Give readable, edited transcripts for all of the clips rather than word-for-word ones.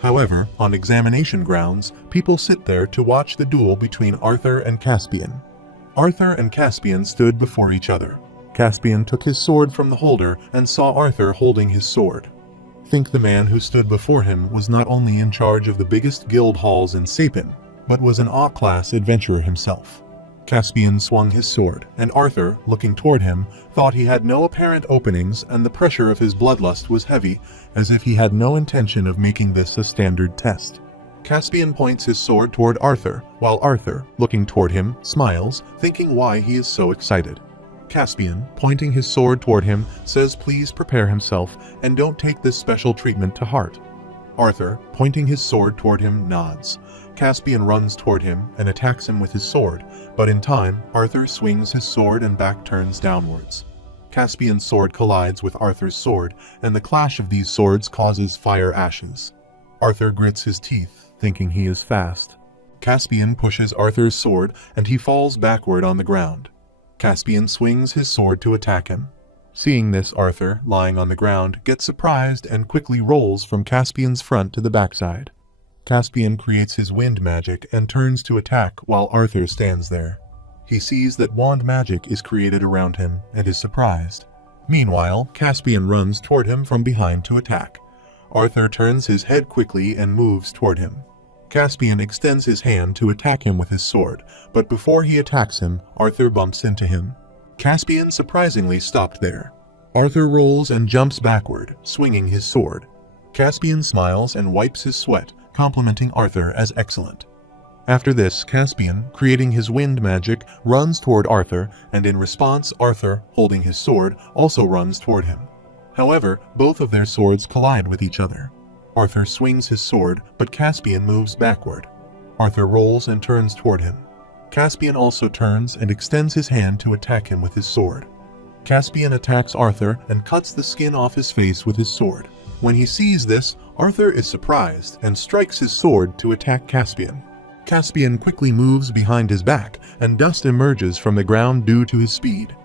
However, on examination grounds, people sit there to watch the duel between Arthur and Caspian. Arthur and Caspian stood before each other. Caspian took his sword from the holder and saw Arthur holding his sword. Think the man who stood before him was not only in charge of the biggest guild halls in Sapin, but was an A-class adventurer himself. Caspian swung his sword, and Arthur, looking toward him, thought he had no apparent openings and the pressure of his bloodlust was heavy, as if he had no intention of making this a standard test. Caspian points his sword toward Arthur, while Arthur, looking toward him, smiles, thinking why he is so excited. Caspian, pointing his sword toward him, says please prepare himself and don't take this special treatment to heart. Arthur, pointing his sword toward him, nods. Caspian runs toward him and attacks him with his sword, but in time, Arthur swings his sword and back turns downwards. Caspian's sword collides with Arthur's sword, and the clash of these swords causes fire ashes. Arthur grits his teeth, thinking he is fast. Caspian pushes Arthur's sword and he falls backward on the ground. Caspian swings his sword to attack him. Seeing this, Arthur, lying on the ground, gets surprised and quickly rolls from Caspian's front to the backside. Caspian creates his wind magic and turns to attack while Arthur stands there. He sees that wand magic is created around him and is surprised. Meanwhile, Caspian runs toward him from behind to attack. Arthur turns his head quickly and moves toward him. Caspian extends his hand to attack him with his sword, but before he attacks him, Arthur bumps into him. Caspian surprisingly stopped there. Arthur rolls and jumps backward, swinging his sword. Caspian smiles and wipes his sweat, complimenting Arthur as excellent. After this, Caspian, creating his wind magic, runs toward Arthur, and in response, Arthur, holding his sword, also runs toward him. However, both of their swords collide with each other. Arthur swings his sword, but Caspian moves backward. Arthur rolls and turns toward him. Caspian also turns and extends his hand to attack him with his sword. Caspian attacks Arthur and cuts the skin off his face with his sword. When he sees this, Arthur is surprised and strikes his sword to attack Caspian. Caspian quickly moves behind his back, and dust emerges from the ground due to his speed.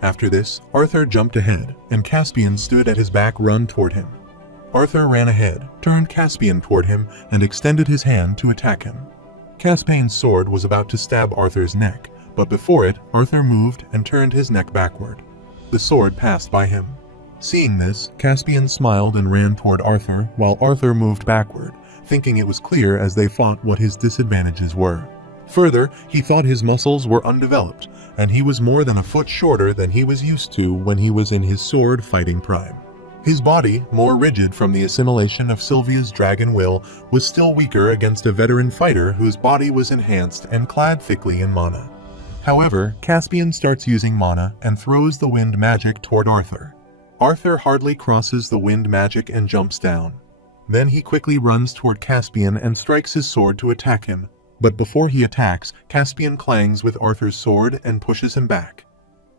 After this, Arthur jumped ahead, and Caspian stood at his back run toward him. Arthur ran ahead, turned Caspian toward him, and extended his hand to attack him. Caspian's sword was about to stab Arthur's neck, but before it, Arthur moved and turned his neck backward. The sword passed by him. Seeing this, Caspian smiled and ran toward Arthur, while Arthur moved backward, thinking it was clear as they fought what his disadvantages were. Further, he thought his muscles were undeveloped, and he was more than a foot shorter than he was used to when he was in his sword-fighting prime. His body, more rigid from the assimilation of Sylvia's dragon will, was still weaker against a veteran fighter whose body was enhanced and clad thickly in mana. However, Caspian starts using mana and throws the wind magic toward Arthur. Arthur hardly crosses the wind magic and jumps down. Then he quickly runs toward Caspian and strikes his sword to attack him. But before he attacks, Caspian clangs with Arthur's sword and pushes him back.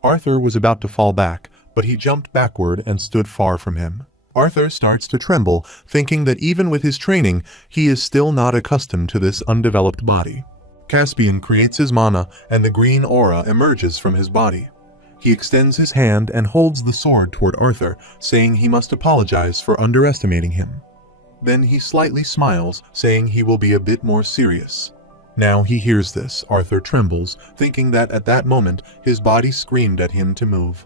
Arthur was about to fall back, but he jumped backward and stood far from him. Arthur starts to tremble, thinking that even with his training, he is still not accustomed to this undeveloped body. Caspian creates his mana, and the green aura emerges from his body. He extends his hand and holds the sword toward Arthur, saying he must apologize for underestimating him. Then he slightly smiles, saying he will be a bit more serious. Now he hears this, Arthur trembles, thinking that at that moment his body screamed at him to move.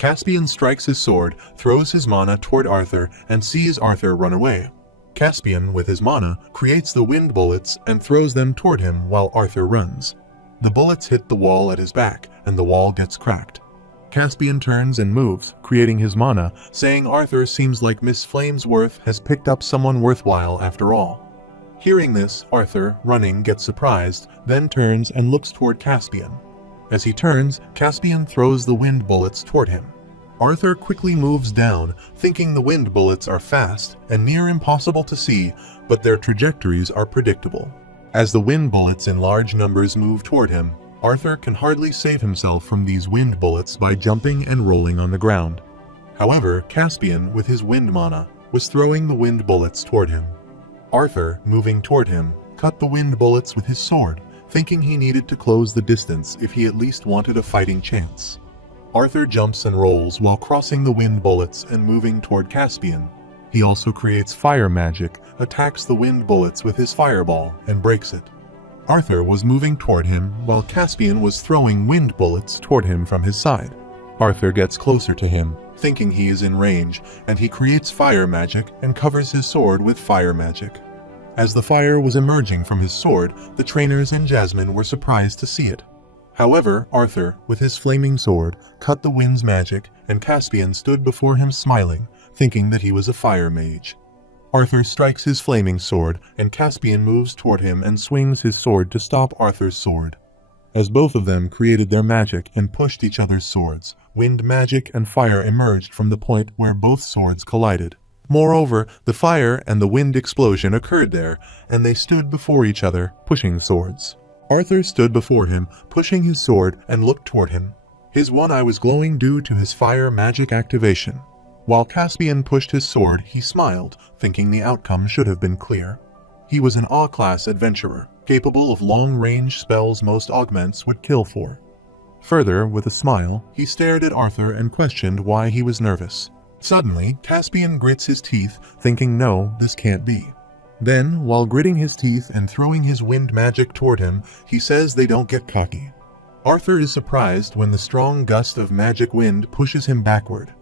Caspian strikes his sword, throws his mana toward Arthur, and sees Arthur run away. Caspian, with his mana, creates the wind bullets and throws them toward him while Arthur runs. The bullets hit the wall at his back, and the wall gets cracked. Caspian turns and moves, creating his mana, saying Arthur seems like Miss Flamesworth has picked up someone worthwhile after all. Hearing this, Arthur, running, gets surprised, then turns and looks toward Caspian. As he turns, Caspian throws the wind bullets toward him. Arthur quickly moves down, thinking the wind bullets are fast and near impossible to see, but their trajectories are predictable. As the wind bullets in large numbers move toward him, Arthur can hardly save himself from these wind bullets by jumping and rolling on the ground. However, Caspian, with his wind mana, was throwing the wind bullets toward him. Arthur, moving toward him, cut the wind bullets with his sword, thinking he needed to close the distance if he at least wanted a fighting chance. Arthur jumps and rolls while crossing the wind bullets and moving toward Caspian. He also creates fire magic, attacks the wind bullets with his fireball, and breaks it. Arthur was moving toward him while Caspian was throwing wind bullets toward him from his side. Arthur gets closer to him, thinking he is in range, and he creates fire magic and covers his sword with fire magic. As the fire was emerging from his sword, the trainers and Jasmine were surprised to see it. However, Arthur, with his flaming sword, cut the wind's magic, and Caspian stood before him smiling, thinking that he was a fire mage. Arthur strikes his flaming sword, and Caspian moves toward him and swings his sword to stop Arthur's sword. As both of them created their magic and pushed each other's swords, wind magic and fire emerged from the point where both swords collided. Moreover, the fire and the wind explosion occurred there, and they stood before each other, pushing swords. Arthur stood before him, pushing his sword, and looked toward him. His one eye was glowing due to his fire magic activation. While Caspian pushed his sword, he smiled, thinking the outcome should have been clear. He was an A-class adventurer, capable of long-range spells most augments would kill for. Further, with a smile, he stared at Arthur and questioned why he was nervous. Suddenly, Caspian grits his teeth, thinking no, this can't be. Then, while gritting his teeth and throwing his wind magic toward him, he says they don't get cocky. Arthur is surprised when the strong gust of magic wind pushes him backward.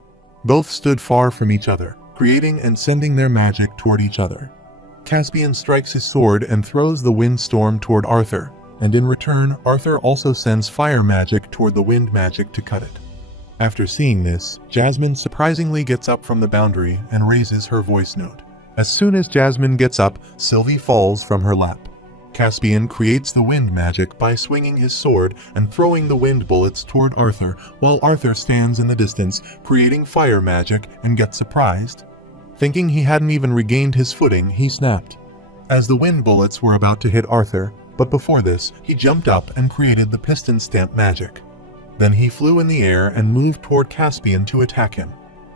Both stood far from each other, creating and sending their magic toward each other. Caspian strikes his sword and throws the wind storm toward Arthur, and in return, Arthur also sends fire magic toward the wind magic to cut it. After seeing this, Jasmine surprisingly gets up from the boundary and raises her voice note. As soon as Jasmine gets up, Sylvie falls from her lap. Caspian creates the wind magic by swinging his sword and throwing the wind bullets toward Arthur, while Arthur stands in the distance, creating fire magic, and gets surprised. Thinking he hadn't even regained his footing, he snapped. As the wind bullets were about to hit Arthur, but before this, he jumped up and created the piston stamp magic. Then he flew in the air and moved toward Caspian to attack him.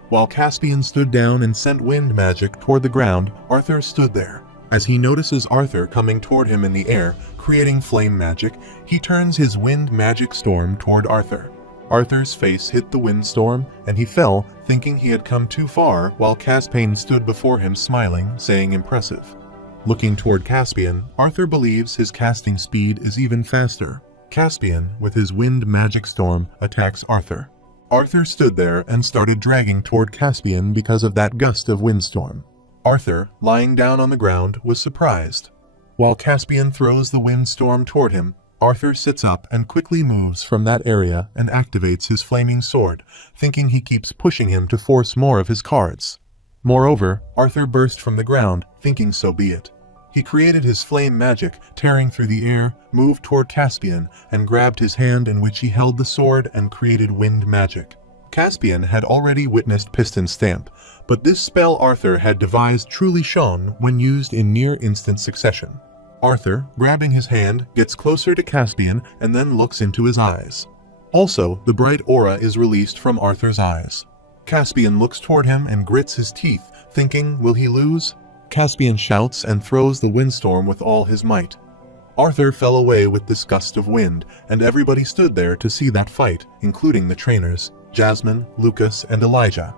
While Caspian stood down and sent wind magic toward the ground, Arthur stood there. As he notices Arthur coming toward him in the air, creating flame magic, he turns his wind magic storm toward Arthur. Arthur's face hit the windstorm, and he fell, thinking he had come too far, while Caspian stood before him smiling, saying impressive. Looking toward Caspian, Arthur believes his casting speed is even faster. Caspian, with his wind magic storm, attacks Arthur. Arthur stood there and started dragging toward Caspian because of that gust of windstorm. Arthur, lying down on the ground, was surprised. While Caspian throws the windstorm toward him, Arthur sits up and quickly moves from that area and activates his flaming sword, thinking he keeps pushing him to force more of his cards. Moreover, Arthur burst from the ground, thinking so be it. He created his flame magic, tearing through the air, moved toward Caspian, and grabbed his hand in which he held the sword and created wind magic. Caspian had already witnessed Piston Stamp, but this spell Arthur had devised truly shone when used in near-instant succession. Arthur, grabbing his hand, gets closer to Caspian and then looks into his eyes. Also, the bright aura is released from Arthur's eyes. Caspian looks toward him and grits his teeth, thinking, will he lose? Caspian shouts and throws the windstorm with all his might. Arthur fell away with this gust of wind, and everybody stood there to see that fight, including the trainers, Jasmine, Lucas, and Elijah.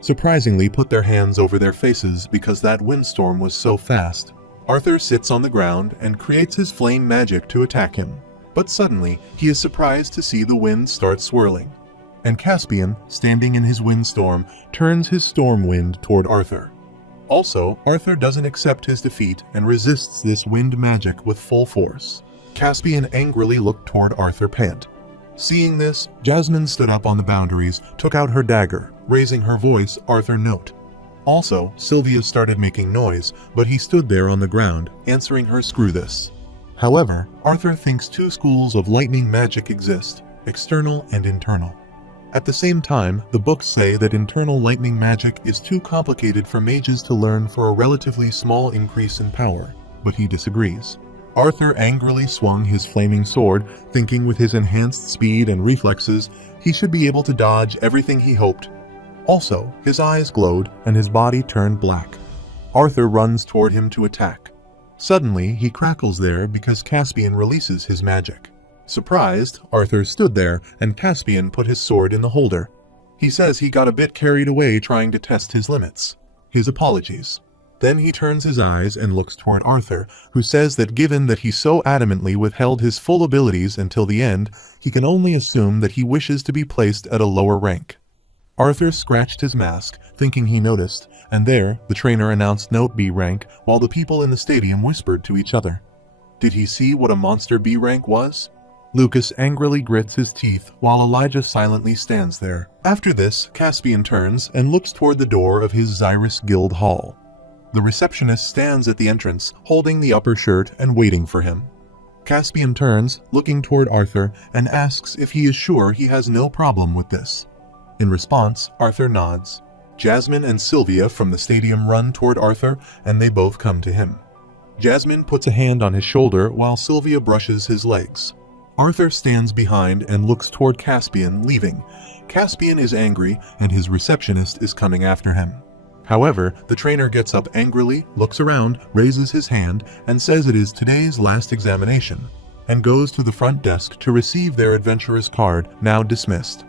Surprisingly put their hands over their faces because that windstorm was so fast. Arthur sits on the ground and creates his flame magic to attack him. But suddenly, he is surprised to see the wind start swirling. And Caspian, standing in his windstorm, turns his storm wind toward Arthur. Also, Arthur doesn't accept his defeat and resists this wind magic with full force. Caspian angrily looked toward Arthur pant. Seeing this, Jasmine stood up on the boundaries, took out her dagger, raising her voice, Arthur note. Also, Sylvia started making noise, but he stood there on the ground, answering her screw this. However, Arthur thinks two schools of lightning magic exist, external and internal. At the same time, the books say that internal lightning magic is too complicated for mages to learn for a relatively small increase in power, but he disagrees. Arthur angrily swung his flaming sword, thinking with his enhanced speed and reflexes, he should be able to dodge everything he hoped. Also, his eyes glowed and his body turned black. Arthur runs toward him to attack. Suddenly, he crackles there because Caspian releases his magic. Surprised, Arthur stood there and Caspian put his sword in the holder. He says he got a bit carried away trying to test his limits. His apologies. Then he turns his eyes and looks toward Arthur, who says that given that he so adamantly withheld his full abilities until the end, he can only assume that he wishes to be placed at a lower rank. Arthur scratched his mask, thinking he noticed, and there, the trainer announced Note B rank, while the people in the stadium whispered to each other. Did he see what a monster B rank was? Lucas angrily grits his teeth, while Elijah silently stands there. After this, Caspian turns and looks toward the door of his Xyrus Guild Hall. The receptionist stands at the entrance, holding the upper shirt and waiting for him. Caspian turns, looking toward Arthur, and asks if he is sure he has no problem with this. In response, Arthur nods. Jasmine and Sylvia from the stadium run toward Arthur, and they both come to him. Jasmine puts a hand on his shoulder while Sylvia brushes his legs. Arthur stands behind and looks toward Caspian, leaving. Caspian is angry, and his receptionist is coming after him. However, the trainer gets up angrily, looks around, raises his hand, and says it is today's last examination, and goes to the front desk to receive their adventurer's card, now dismissed.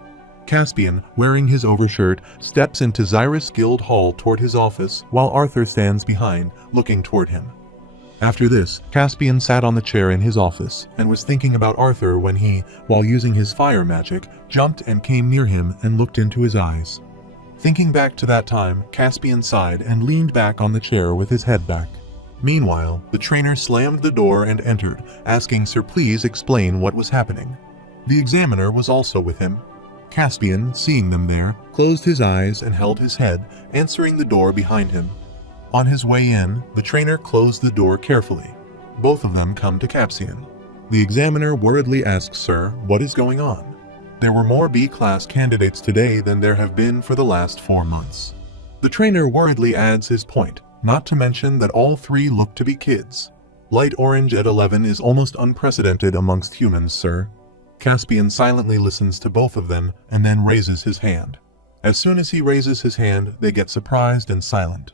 Caspian, wearing his overshirt, steps into Xyrus Guild Hall toward his office, while Arthur stands behind, looking toward him. After this, Caspian sat on the chair in his office, and was thinking about Arthur when he, while using his fire magic, jumped and came near him and looked into his eyes. Thinking back to that time, Caspian sighed and leaned back on the chair with his head back. Meanwhile, the trainer slammed the door and entered, asking Sir please explain what was happening. The examiner was also with him. Caspian, seeing them there, closed his eyes and held his head, answering the door behind him. On his way in, the trainer closed the door carefully. Both of them come to Caspian. The examiner worriedly asks Sir, what is going on? There were more B-class candidates today than there have been for the last 4 months. The trainer worriedly adds his point, not to mention that all 3 look to be kids. Light orange at 11 is almost unprecedented amongst humans, sir. Caspian silently listens to both of them and then raises his hand. As soon as he raises his hand, they get surprised and silent.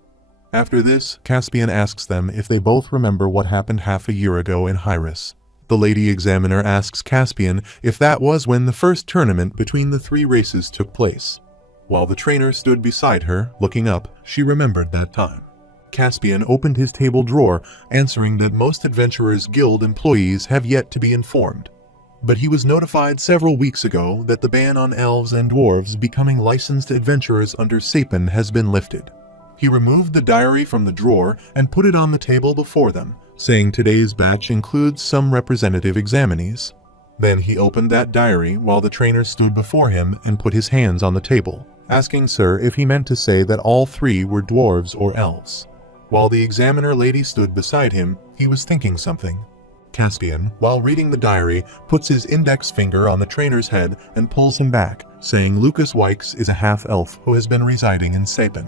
After this, Caspian asks them if they both remember what happened half a year ago in Hyrus. The lady examiner asks Caspian if that was when the first tournament between the 3 races took place. While the trainer stood beside her, looking up, she remembered that time. Caspian opened his table drawer, answering that most Adventurers Guild employees have yet to be informed. But he was notified several weeks ago that the ban on elves and dwarves becoming licensed adventurers under Sapin has been lifted. He removed the diary from the drawer and put it on the table before them, saying today's batch includes some representative examinees. Then he opened that diary while the trainer stood before him and put his hands on the table, asking Sir if he meant to say that all 3 were dwarves or elves. While the examiner lady stood beside him, he was thinking something. Caspian, while reading the diary, puts his index finger on the trainer's head and pulls him back, saying Lucas Wykes is a half-elf who has been residing in Sapin.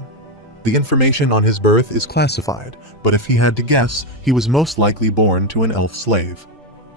The information on his birth is classified, but if he had to guess, he was most likely born to an elf slave.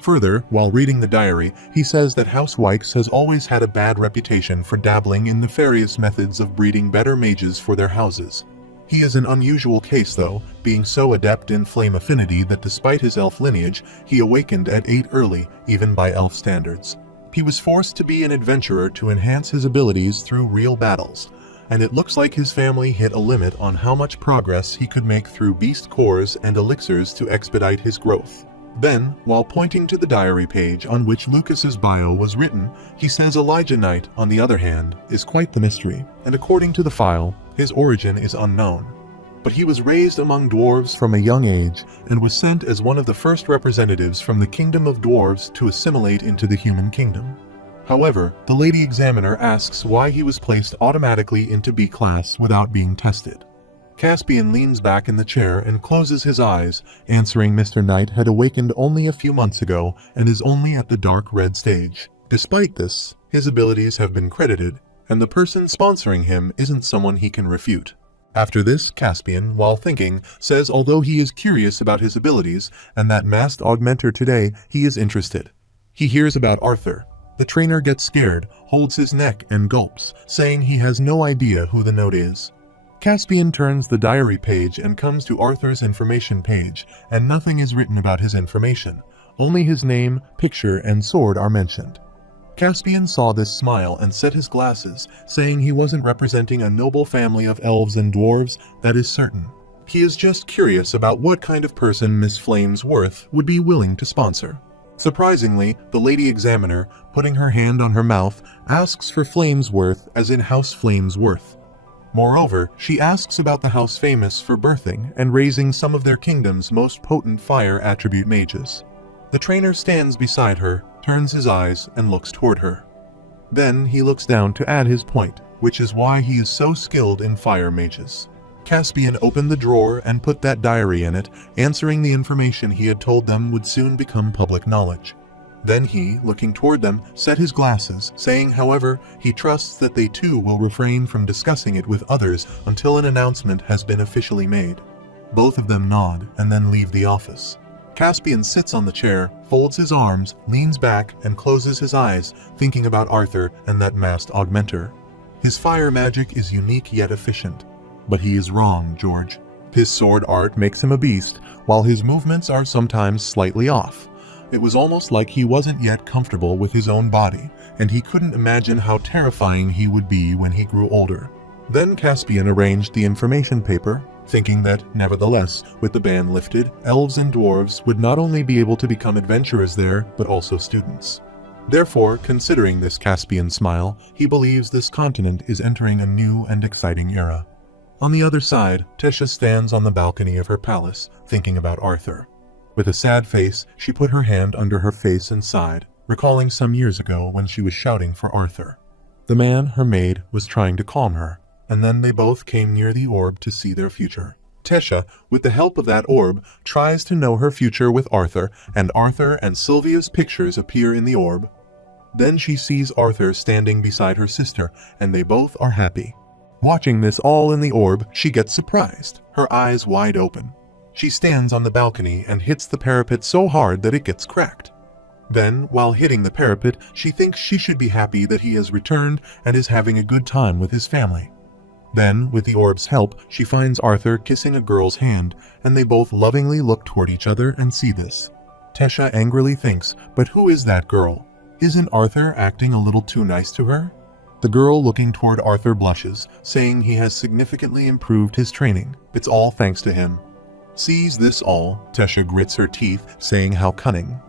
Further, while reading the diary, he says that House Wykes has always had a bad reputation for dabbling in nefarious methods of breeding better mages for their houses. He is an unusual case though, being so adept in flame affinity that despite his elf lineage, he awakened at 8 early, even by elf standards. He was forced to be an adventurer to enhance his abilities through real battles, and it looks like his family hit a limit on how much progress he could make through beast cores and elixirs to expedite his growth. Then, while pointing to the diary page on which Lucas's bio was written, he says Elijah Knight, on the other hand, is quite the mystery, and according to the file, his origin is unknown. But he was raised among dwarves from a young age, and was sent as one of the first representatives from the kingdom of dwarves to assimilate into the human kingdom. However, the lady examiner asks why he was placed automatically into B-class without being tested. Caspian leans back in the chair and closes his eyes, answering Mr. Knight had awakened only a few months ago and is only at the dark red stage. Despite this, his abilities have been credited, and the person sponsoring him isn't someone he can refute. After this, Caspian, while thinking, says although he is curious about his abilities and that masked augmenter today, he is interested. He hears about Arthur. The trainer gets scared, holds his neck and gulps, saying he has no idea who the note is. Caspian turns the diary page and comes to Arthur's information page, and nothing is written about his information. Only his name, picture, and sword are mentioned. Caspian saw this smile and set his glasses, saying he wasn't representing a noble family of elves and dwarves, that is certain. He is just curious about what kind of person Miss Flamesworth would be willing to sponsor. Surprisingly, the lady examiner, putting her hand on her mouth, asks for Flamesworth as in House Flamesworth. Moreover, she asks about the house famous for birthing and raising some of their kingdom's most potent fire attribute mages. The trainer stands beside her, turns his eyes, and looks toward her. Then he looks down to add his point, which is why he is so skilled in fire mages. Caspian opened the drawer and put that diary in it, answering the information he had told them would soon become public knowledge. Then he, looking toward them, set his glasses, saying, however, he trusts that they too will refrain from discussing it with others until an announcement has been officially made. Both of them nod and then leave the office. Caspian sits on the chair, folds his arms, leans back, and closes his eyes, thinking about Arthur and that masked augmenter. His fire magic is unique yet efficient. But he is wrong, George. His sword art makes him a beast, while his movements are sometimes slightly off. It was almost like he wasn't yet comfortable with his own body, and he couldn't imagine how terrifying he would be when he grew older. Then Caspian arranged the information paper, thinking that, nevertheless, with the ban lifted, elves and dwarves would not only be able to become adventurers there, but also students. Therefore, considering this Caspian smile, he believes this continent is entering a new and exciting era. On the other side, Tesha stands on the balcony of her palace, thinking about Arthur. With a sad face, she put her hand under her face and sighed, recalling some years ago when she was shouting for Arthur. The man, her maid, was trying to calm her, and then they both came near the orb to see their future. Tesha, with the help of that orb, tries to know her future with Arthur and Sylvia's pictures appear in the orb. Then she sees Arthur standing beside her sister, and they both are happy. Watching this all in the orb, she gets surprised, her eyes wide open. She stands on the balcony and hits the parapet so hard that it gets cracked. Then, while hitting the parapet, she thinks she should be happy that he has returned and is having a good time with his family. Then, with the orb's help, she finds Arthur kissing a girl's hand, and they both lovingly look toward each other and see this. Tesha angrily thinks, but who is that girl? Isn't Arthur acting a little too nice to her? The girl looking toward Arthur blushes, saying he has significantly improved his training. It's all thanks to him. Sees this all, Tesha grits her teeth, saying how cunning.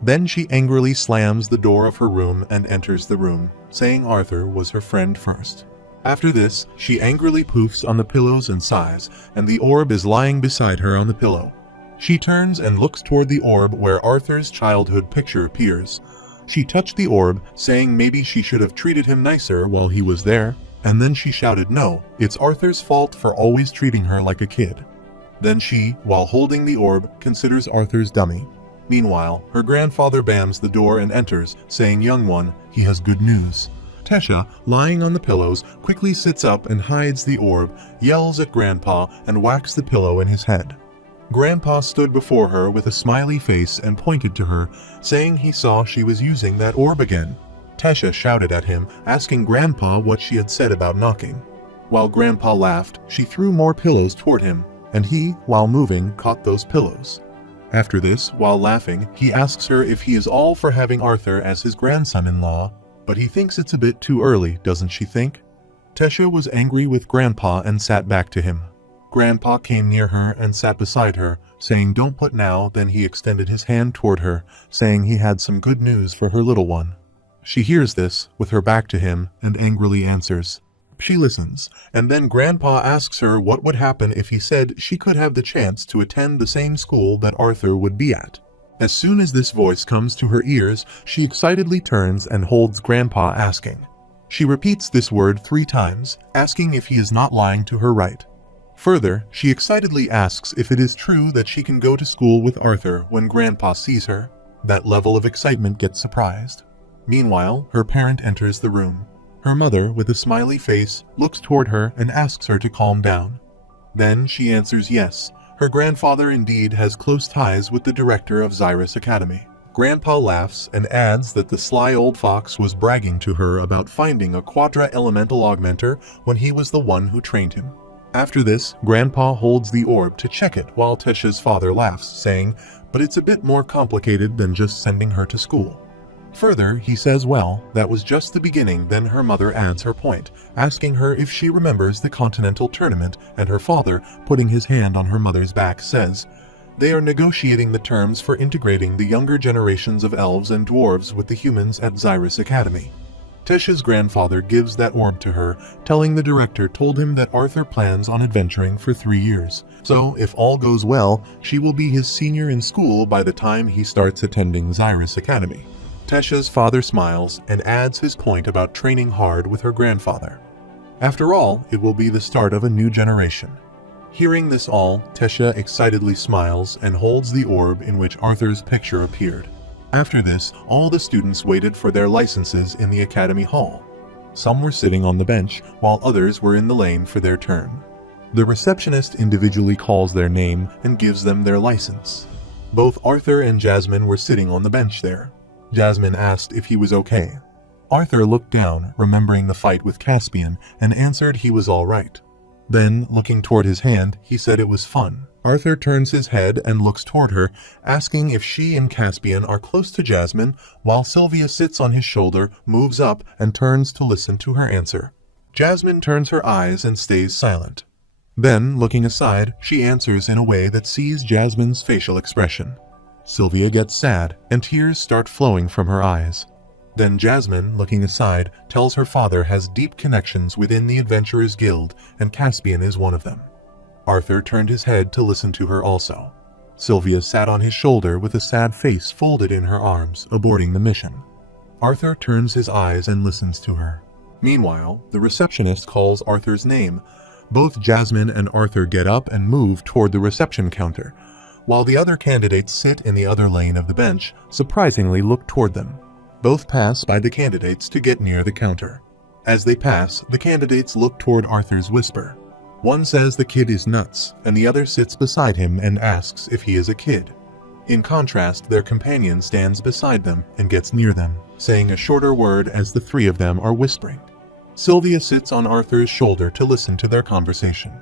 Then she angrily slams the door of her room and enters the room, saying Arthur was her friend first. After this, she angrily poofs on the pillows and sighs, and the orb is lying beside her on the pillow. She turns and looks toward the orb where Arthur's childhood picture appears. She touched the orb, saying maybe she should have treated him nicer while he was there, and then she shouted no, it's Arthur's fault for always treating her like a kid. Then she, while holding the orb, considers Arthur's dummy. Meanwhile, her grandfather bams the door and enters, saying, young one, he has good news. Tesha, lying on the pillows, quickly sits up and hides the orb, yells at Grandpa, and whacks the pillow in his head. Grandpa stood before her with a smiley face and pointed to her, saying he saw she was using that orb again. Tesha shouted at him, asking Grandpa what she had said about knocking. While Grandpa laughed, she threw more pillows toward him, and he, while moving, caught those pillows. After this, while laughing, he asks her if he is all for having Arthur as his grandson-in-law, but he thinks it's a bit too early, doesn't she think? Tesha was angry with Grandpa and sat back to him. Grandpa came near her and sat beside her, saying don't put now, then he extended his hand toward her, saying he had some good news for her little one. She hears this, with her back to him, and angrily answers. She listens, and then Grandpa asks her what would happen if he said she could have the chance to attend the same school that Arthur would be at. As soon as this voice comes to her ears, she excitedly turns and holds Grandpa asking. She repeats this word 3 times, asking if he is not lying to her right. Further, she excitedly asks if it is true that she can go to school with Arthur when Grandpa sees her. That level of excitement gets surprised. Meanwhile, her parent enters the room. Her mother, with a smiley face, looks toward her and asks her to calm down. Then she answers yes. Her grandfather indeed has close ties with the director of Xyrus Academy. Grandpa laughs and adds that the sly old fox was bragging to her about finding a quadra-elemental augmenter when he was the one who trained him. After this, Grandpa holds the orb to check it while Tesha's father laughs, saying, but it's a bit more complicated than just sending her to school. Further, he says, well, that was just the beginning. Then her mother adds her point, asking her if she remembers the Continental Tournament, and her father, putting his hand on her mother's back, says, they are negotiating the terms for integrating the younger generations of elves and dwarves with the humans at Xyrus Academy. Tesha's grandfather gives that orb to her, telling the director told him that Arthur plans on adventuring for 3 years. So, if all goes well, she will be his senior in school by the time he starts attending Xyrus Academy. Tesha's father smiles and adds his point about training hard with her grandfather. After all, it will be the start of a new generation. Hearing this all, Tesha excitedly smiles and holds the orb in which Arthur's picture appeared. After this, all the students waited for their licenses in the academy hall. Some were sitting on the bench, while others were in the lane for their turn. The receptionist individually calls their name and gives them their license. Both Arthur and Jasmine were sitting on the bench there. Jasmine asked if he was okay. Arthur looked down, remembering the fight with Caspian, and answered he was all right. Then, looking toward his hand, he said it was fun. Arthur turns his head and looks toward her, asking if she and Caspian are close to Jasmine, while Sylvia sits on his shoulder, moves up, and turns to listen to her answer. Jasmine turns her eyes and stays silent. Then, looking aside, she answers in a way that sees Jasmine's facial expression. Sylvia gets sad, and tears start flowing from her eyes. Then Jasmine, looking aside, tells her father has deep connections within the Adventurers Guild, and Caspian is one of them. Arthur turned his head to listen to her also. Sylvia sat on his shoulder with a sad face folded in her arms, aborting the mission. Arthur turns his eyes and listens to her. Meanwhile, the receptionist calls Arthur's name. Both Jasmine and Arthur get up and move toward the reception counter, while the other candidates sit in the other lane of the bench, surprisingly look toward them. Both pass by the candidates to get near the counter. As they pass, the candidates look toward Arthur's whisper. One says the kid is nuts, and the other sits beside him and asks if he is a kid. In contrast, their companion stands beside them and gets near them, saying a shorter word as the three of them are whispering. Sylvia sits on Arthur's shoulder to listen to their conversation.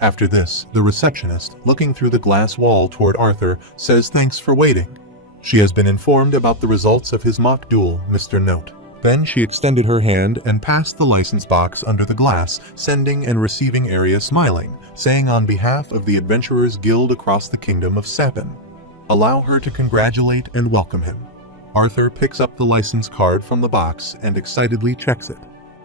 After this, the receptionist, looking through the glass wall toward Arthur, says thanks for waiting. She has been informed about the results of his mock duel, Mr. Note. Then she extended her hand and passed the license box under the glass, sending and receiving area smiling, saying on behalf of the Adventurers Guild across the kingdom of Sapin, allow her to congratulate and welcome him. Arthur picks up the license card from the box and excitedly checks it.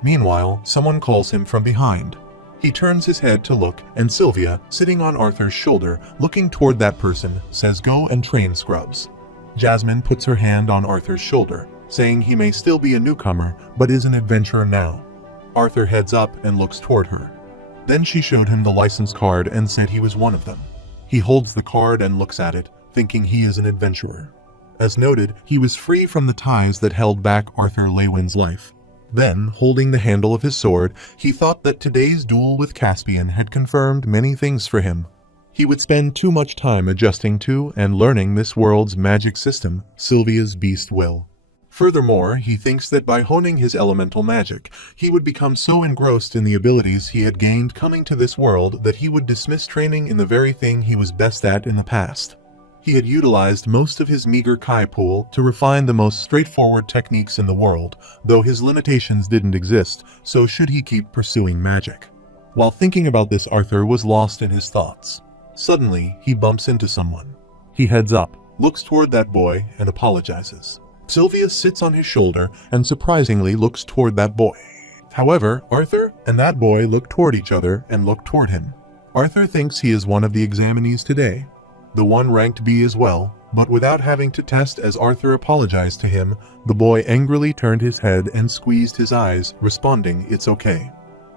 Meanwhile, someone calls him from behind. He turns his head to look, and Sylvia, sitting on Arthur's shoulder, looking toward that person, says go and train Scrubs. Jasmine puts her hand on Arthur's shoulder, saying he may still be a newcomer, but is an adventurer now. Arthur heads up and looks toward her. Then she showed him the license card and said he was one of them. He holds the card and looks at it, thinking he is an adventurer. As noted, he was free from the ties that held back Arthur Leywin's life. Then, holding the handle of his sword, he thought that today's duel with Caspian had confirmed many things for him. He would spend too much time adjusting to and learning this world's magic system, Sylvia's beast will. Furthermore, he thinks that by honing his elemental magic, he would become so engrossed in the abilities he had gained coming to this world that he would dismiss training in the very thing he was best at in the past. He had utilized most of his meager Kai pool to refine the most straightforward techniques in the world, though his limitations didn't exist, so should he keep pursuing magic? While thinking about this, Arthur was lost in his thoughts. Suddenly, he bumps into someone. He heads up, looks toward that boy, and apologizes. Sylvia sits on his shoulder and surprisingly looks toward that boy. However, Arthur and that boy look toward each other and look toward him. Arthur thinks he is one of the examinees today, the one ranked B as well, but without having to test. As Arthur apologized to him, the boy angrily turned his head and squeezed his eyes, responding, "It's okay."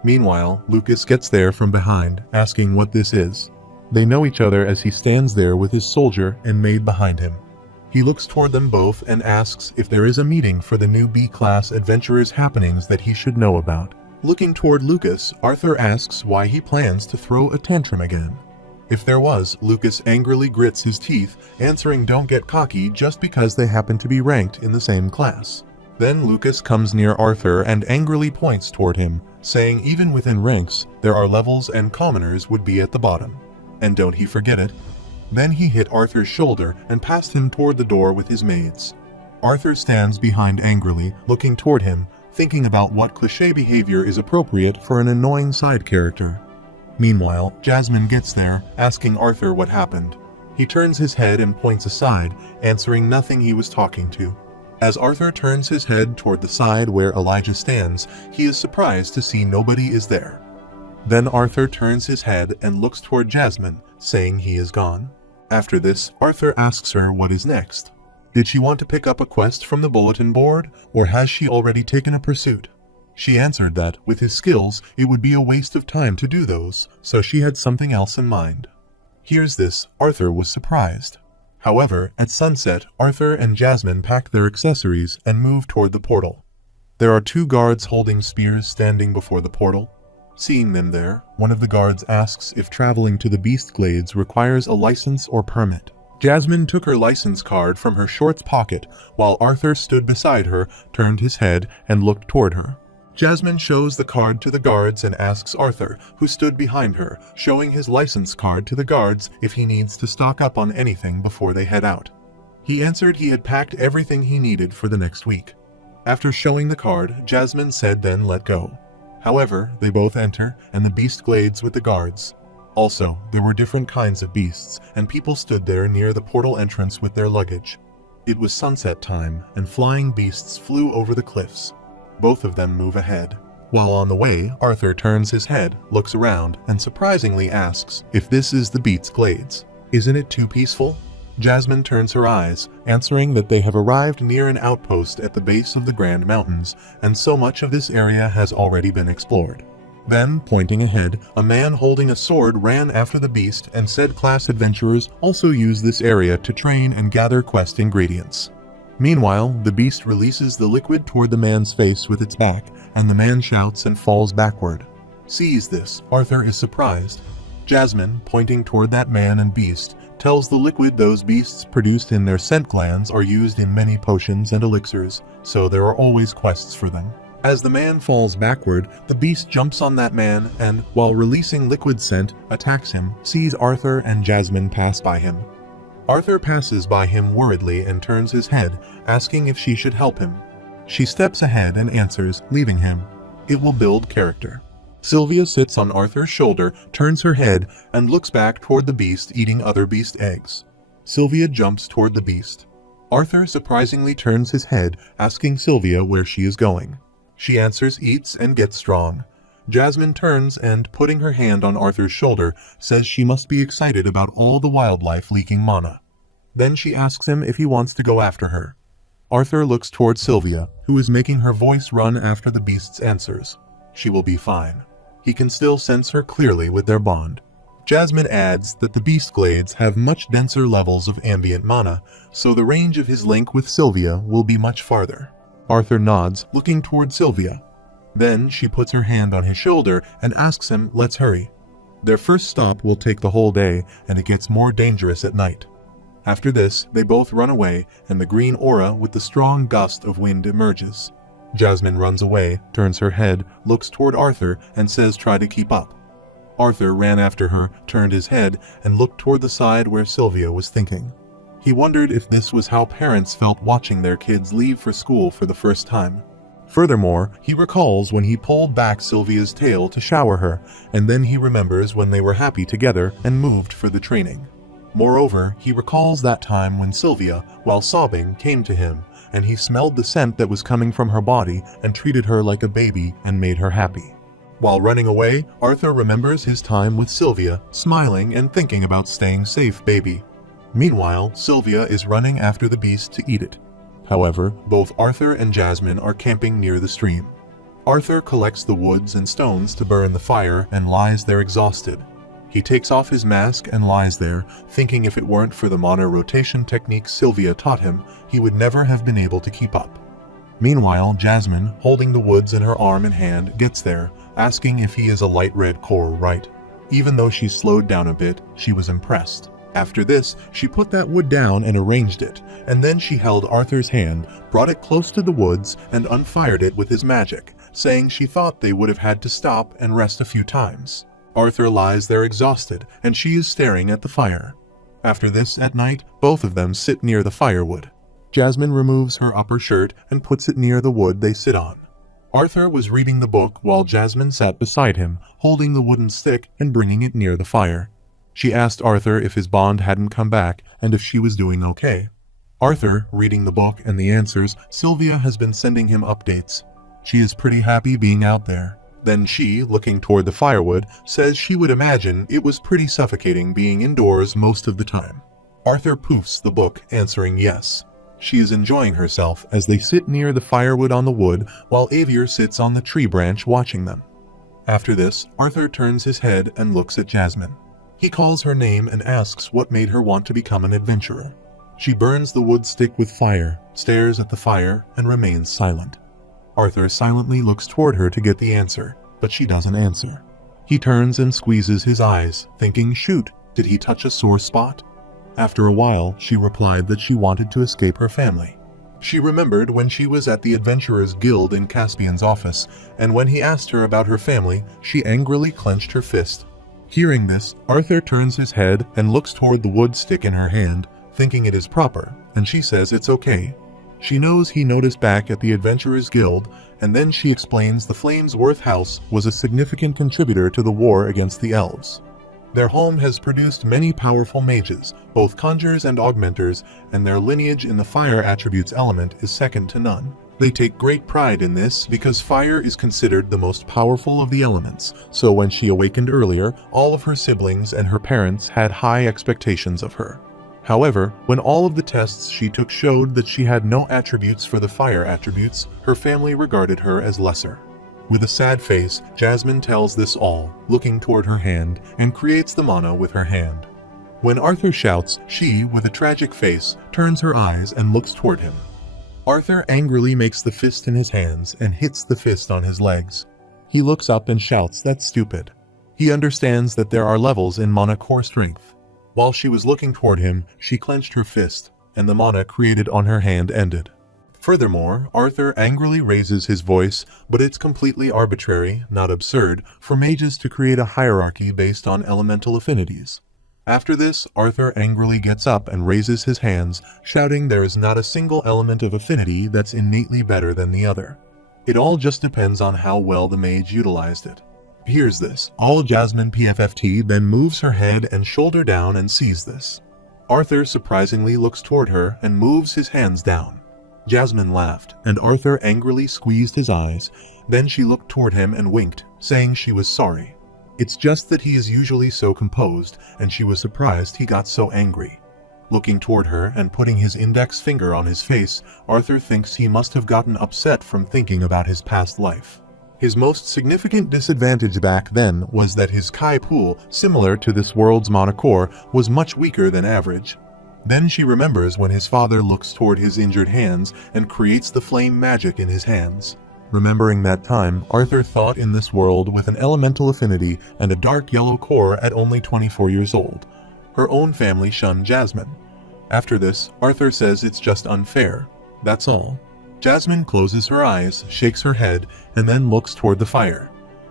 Meanwhile, Lucas gets there from behind, asking what this is. They know each other as he stands there with his soldier and maid behind him. He looks toward them both and asks if there is a meeting for the new B-class adventurers happenings that he should know about. Looking toward Lucas, Arthur asks why he plans to throw a tantrum again. If there was, Lucas angrily grits his teeth, answering don't get cocky just because they happen to be ranked in the same class. Then Lucas comes near Arthur and angrily points toward him, saying even within ranks, there are levels and commoners would be at the bottom. And don't he forget it. Then he hit Arthur's shoulder and passed him toward the door with his maids. Arthur stands behind angrily, looking toward him, thinking about what cliché behavior is appropriate for an annoying side character. Meanwhile, Jasmine gets there, asking Arthur what happened. He turns his head and points aside, answering nothing he was talking to. As Arthur turns his head toward the side where Elijah stands, he is surprised to see nobody is there. Then Arthur turns his head and looks toward Jasmine, saying he is gone. After this, Arthur asks her what is next. Did she want to pick up a quest from the bulletin board, or has she already taken a pursuit? She answered that, with his skills, it would be a waste of time to do those, so she had something else in mind. Hears this, Arthur was surprised. However, at sunset, Arthur and Jasmine pack their accessories and move toward the portal. There are 2 guards holding spears standing before the portal. Seeing them there, one of the guards asks if traveling to the Beast Glades requires a license or permit. Jasmine took her license card from her shorts pocket, while Arthur stood beside her, turned his head, and looked toward her. Jasmine shows the card to the guards and asks Arthur, who stood behind her, showing his license card to the guards if he needs to stock up on anything before they head out. He answered he had packed everything he needed for the next week. After showing the card, Jasmine said then let go. However, they both enter, and the Beast Glades with the guards. Also, there were different kinds of beasts, and people stood there near the portal entrance with their luggage. It was sunset time, and flying beasts flew over the cliffs. Both of them move ahead. While on the way, Arthur turns his head, looks around, and surprisingly asks if this is the Beast Glades. Isn't it too peaceful? Jasmine turns her eyes, answering that they have arrived near an outpost at the base of the Grand Mountains, and so much of this area has already been explored. Then, pointing ahead, a man holding a sword ran after the beast and said class adventurers also use this area to train and gather quest ingredients. Meanwhile, the beast releases the liquid toward the man's face with its back, and the man shouts and falls backward. Sees this, Arthur is surprised. Jasmine, pointing toward that man and beast, tells the liquid those beasts produced in their scent glands are used in many potions and elixirs, so there are always quests for them. As the man falls backward, the beast jumps on that man and, while releasing liquid scent, attacks him, sees Arthur and Jasmine pass by him. Arthur passes by him worriedly and turns his head, asking if she should help him. She steps ahead and answers, leaving him. It will build character. Sylvia sits on Arthur's shoulder, turns her head, and looks back toward the beast eating other beast eggs. Sylvia jumps toward the beast. Arthur surprisingly turns his head, asking Sylvia where she is going. She answers, eats, and gets strong. Jasmine turns and, putting her hand on Arthur's shoulder, says she must be excited about all the wildlife leaking mana. Then she asks him if he wants to go after her. Arthur looks toward Sylvia, who is making her voice run after the beast's answers. She will be fine. He can still sense her clearly with their bond. Jasmine adds that the Beast Glades have much denser levels of ambient mana, so the range of his link with Sylvia will be much farther. Arthur nods, looking toward Sylvia. Then she puts her hand on his shoulder and asks him, let's hurry. Their first stop will take the whole day, and it gets more dangerous at night. After this, they both run away, and the green aura with the strong gust of wind emerges. Jasmine runs away, turns her head, looks toward Arthur, and says try to keep up. Arthur ran after her, turned his head, and looked toward the side where Sylvia was thinking. He wondered if this was how parents felt watching their kids leave for school for the first time. Furthermore, he recalls when he pulled back Sylvia's tail to shower her, and then he remembers when they were happy together and moved for the training. Moreover, he recalls that time when Sylvia, while sobbing, came to him, and he smelled the scent that was coming from her body and treated her like a baby and made her happy. While running away, Arthur remembers his time with Sylvia, smiling and thinking about staying safe, baby. Meanwhile, Sylvia is running after the beast to eat it. However, both Arthur and Jasmine are camping near the stream. Arthur collects the woods and stones to burn the fire and lies there exhausted. He takes off his mask and lies there, thinking if it weren't for the mana rotation technique Sylvia taught him, he would never have been able to keep up. Meanwhile, Jasmine, holding the woods in her arm and hand, gets there, asking if he is a light red core right. Even though she slowed down a bit, she was impressed. After this, she put that wood down and arranged it, and then she held Arthur's hand, brought it close to the woods, and unfired it with his magic, saying she thought they would have had to stop and rest a few times. Arthur lies there exhausted, and she is staring at the fire. After this, at night, both of them sit near the firewood. Jasmine removes her upper shirt and puts it near the wood they sit on. Arthur was reading the book while Jasmine sat beside him, holding the wooden stick and bringing it near the fire. She asked Arthur if his bond hadn't come back and if she was doing okay. Arthur, reading the book and the answers, Sylvia has been sending him updates. She is pretty happy being out there. Then she, looking toward the firewood, says she would imagine it was pretty suffocating being indoors most of the time. Arthur poofs the book, answering yes. She is enjoying herself as they sit near the firewood on the wood while Avier sits on the tree branch watching them. After this, Arthur turns his head and looks at Jasmine. He calls her name and asks what made her want to become an adventurer. She burns the wood stick with fire, stares at the fire, and remains silent. Arthur silently looks toward her to get the answer, but she doesn't answer. He turns and squeezes his eyes, thinking, shoot, did he touch a sore spot? After a while, she replied that she wanted to escape her family. She remembered when she was at the Adventurers Guild in Caspian's office, and when he asked her about her family, she angrily clenched her fist. Hearing this, Arthur turns his head and looks toward the wood stick in her hand, thinking it is proper, and she says it's okay. She knows he noticed back at the Adventurers Guild, and then she explains the Flamesworth house was a significant contributor to the war against the elves. Their home has produced many powerful mages, both conjurers and augmenters, and their lineage in the fire attributes element is second to none. They take great pride in this because fire is considered the most powerful of the elements, so when she awakened earlier, all of her siblings and her parents had high expectations of her. However, when all of the tests she took showed that she had no attributes for the fire attributes, her family regarded her as lesser. With a sad face, Jasmine tells this all, looking toward her hand, and creates the mana with her hand. When Arthur shouts, she, with a tragic face, turns her eyes and looks toward him. Arthur angrily makes the fist in his hands and hits the fist on his legs. He looks up and shouts, that's stupid. He understands that there are levels in mana core strength. While she was looking toward him, she clenched her fist, and the mana created on her hand ended. Furthermore, Arthur angrily raises his voice, but it's completely arbitrary, not absurd, for mages to create a hierarchy based on elemental affinities. After this, Arthur angrily gets up and raises his hands, shouting there is not a single element of affinity that's innately better than the other. It all just depends on how well the mage utilized it. Hears this. All Jasmine PFFT then moves her head and shoulder down and sees this. Arthur surprisingly looks toward her and moves his hands down. Jasmine laughed, and Arthur angrily squeezed his eyes. Then she looked toward him and winked, saying she was sorry. It's just that he is usually so composed, and she was surprised he got so angry. Looking toward her and putting his index finger on his face, Arthur thinks he must have gotten upset from thinking about his past life. His most significant disadvantage back then was that his Kai pool, similar to this world's mana core, was much weaker than average. Then she remembers when his father looks toward his injured hands and creates the flame magic in his hands. Remembering that time, Arthur thought in this world with an elemental affinity and a dark yellow core at only 24 years old. Her own family shunned Jasmine. After this, Arthur says it's just unfair. That's all. Jasmine closes her eyes, shakes her head, and then looks toward the fire.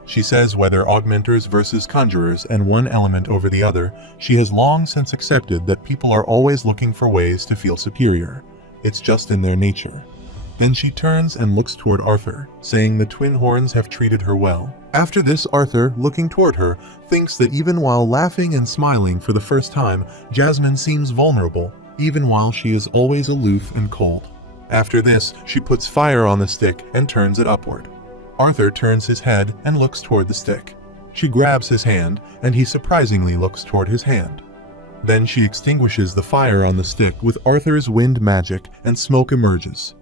She says whether augmenters versus conjurers and one element over the other, she has long since accepted that people are always looking for ways to feel superior. It's just in their nature. Then she turns and looks toward Arthur, saying the twin horns have treated her well. After this, Arthur, looking toward her, thinks that even while laughing and smiling for the first time, Jasmine seems vulnerable, even while she is always aloof and cold. After this, she puts fire on the stick and turns it upward. Arthur turns his head and looks toward the stick. She grabs his hand, and he surprisingly looks toward his hand. Then she extinguishes the fire on the stick with Arthur's wind magic, and smoke emerges.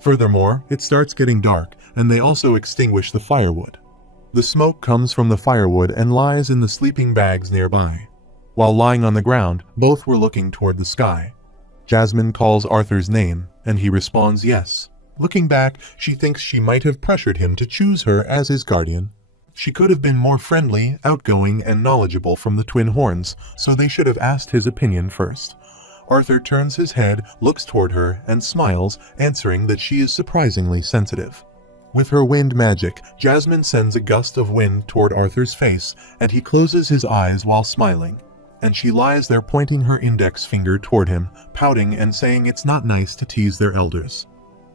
Furthermore, it starts getting dark, and they also extinguish the firewood. The smoke comes from the firewood and lies in the sleeping bags nearby. While lying on the ground, both were looking toward the sky. Jasmine calls Arthur's name, and he responds yes. Looking back, she thinks she might have pressured him to choose her as his guardian. She could have been more friendly, outgoing, and knowledgeable from the twin horns, so they should have asked his opinion first. Arthur turns his head, looks toward her, and smiles, answering that she is surprisingly sensitive. With her wind magic, Jasmine sends a gust of wind toward Arthur's face, and he closes his eyes while smiling. and she lies there pointing her index finger toward him, pouting and saying it's not nice to tease their elders.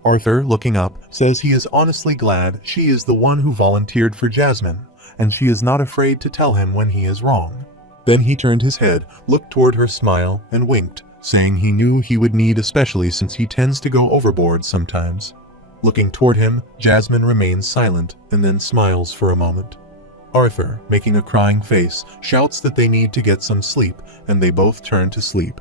Arthur, looking up, says he is honestly glad she is the one who volunteered for Jasmine, and she is not afraid to tell him when he is wrong. Then he turned his head, looked toward her, smile, and winked, saying he knew he would need, especially since he tends to go overboard sometimes. Looking toward him, Jasmine remains silent and then smiles for a moment. Arthur, making a crying face, shouts that they need to get some sleep, and they both turn to sleep.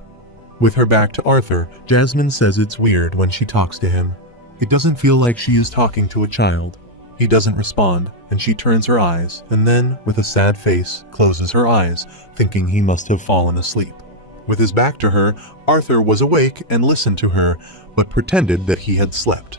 With her back to Arthur, Jasmine says it's weird when she talks to him. It doesn't feel like she is talking to a child. He doesn't respond, and she turns her eyes, and then, with a sad face, closes her eyes, thinking he must have fallen asleep. With his back to her, Arthur was awake and listened to her, but pretended that he had slept.